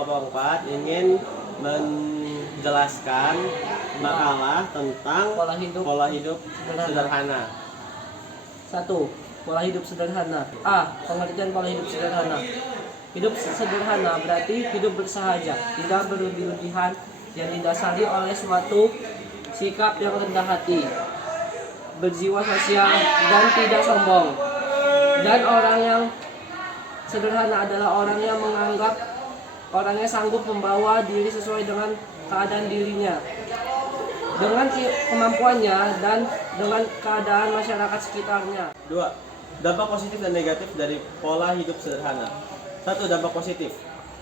kelompok 4 ingin menjelaskan makalah tentang pola hidup sederhana. 1. Pola hidup sederhana. A. Pengertian pola hidup sederhana. Hidup sederhana berarti hidup bersahaja, tidak berlebih-lebihan, yang didasari oleh suatu sikap yang rendah hati, berjiwa sosial, dan tidak sombong. Dan orang yang sederhana adalah orang yang menganggap orangnya sanggup membawa diri sesuai dengan keadaan dirinya, dengan kemampuannya, dan dengan keadaan masyarakat sekitarnya. 2. Dampak positif dan negatif dari pola hidup sederhana. 1. Dampak positif.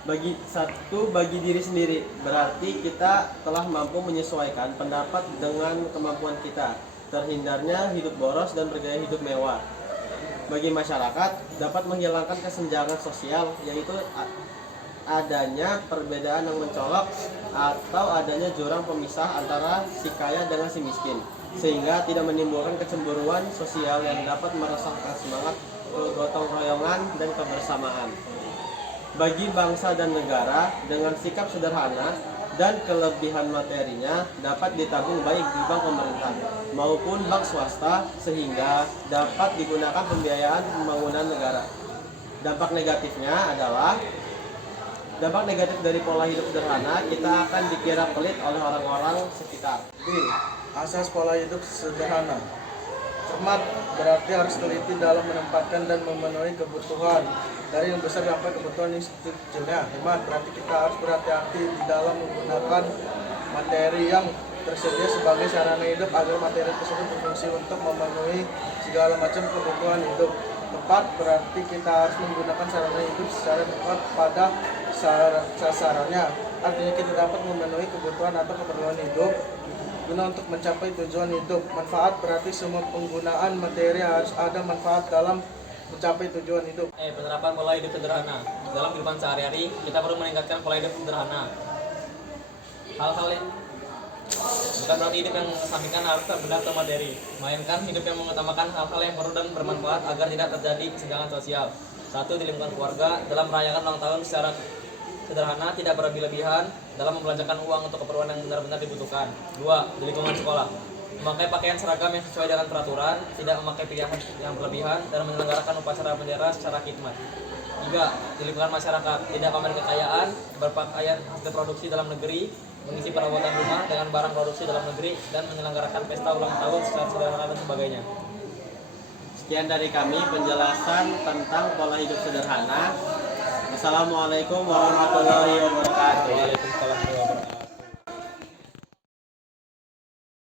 Bagi diri sendiri, berarti kita telah mampu menyesuaikan pendapat dengan kemampuan kita, terhindarnya hidup boros dan bergaya hidup mewah. Bagi masyarakat, dapat menghilangkan kesenjangan sosial, yaitu adanya perbedaan yang mencolok atau adanya jurang pemisah antara si kaya dengan si miskin, sehingga tidak menimbulkan kecemburuan sosial yang dapat meresahkan semangat gotong royongan dan kebersamaan. Bagi bangsa dan negara, dengan sikap sederhana dan kelebihan materinya dapat ditabung baik di bank pemerintah maupun bank swasta, sehingga dapat digunakan pembiayaan pembangunan negara. Dampak negatifnya adalah dampak negatif dari pola hidup sederhana, kita akan dikira pelit oleh orang-orang sekitar. B. Asas pola hidup sederhana. Cermat berarti harus teliti dalam menempatkan dan memenuhi kebutuhan dari yang besar sampai kebutuhan yang kecilnya. Hemat berarti kita harus berhati-hati di dalam menggunakan materi yang tersedia sebagai sarana hidup agar materi tersebut berfungsi untuk memenuhi segala macam kebutuhan hidup. Tepat berarti kita harus menggunakan sarana hidup secara tepat pada sasarannya. Artinya kita dapat memenuhi kebutuhan atau keperluan hidup guna untuk mencapai tujuan hidup. Manfaat berarti semua penggunaan materi harus ada manfaat dalam mencapai tujuan hidup. Penerapan pola hidup sederhana. Dalam kehidupan sehari-hari, kita perlu meningkatkan pola hidup sederhana. Hal-hal yang bukan berarti hidup yang mengesampingkan harus terbedah ke materi, melainkan hidup yang mengutamakan hal-hal yang perlu dan bermanfaat agar tidak terjadi kesenjangan sosial. 1. Di lingkungan keluarga, dalam merayakan ulang tahun secara sederhana, tidak berlebih-lebihan dalam membelanjakan uang untuk keperluan yang benar-benar dibutuhkan. 2. Di lingkungan sekolah, memakai pakaian seragam yang sesuai dengan peraturan, tidak memakai pilihan yang berlebihan, dan menyelenggarakan upacara bendera secara khidmat. 3. Di lingkungan masyarakat, tidak pamer kekayaan, berpakaian hasil produksi dalam negeri, mengisi perabotan rumah dengan barang produksi dalam negeri, dan menyelenggarakan pesta ulang tahun secara sederhana dan sebagainya. Sekian dari kami penjelasan tentang pola hidup sederhana. Assalamualaikum warahmatullahi wabarakatuh. Waalaikumsalam.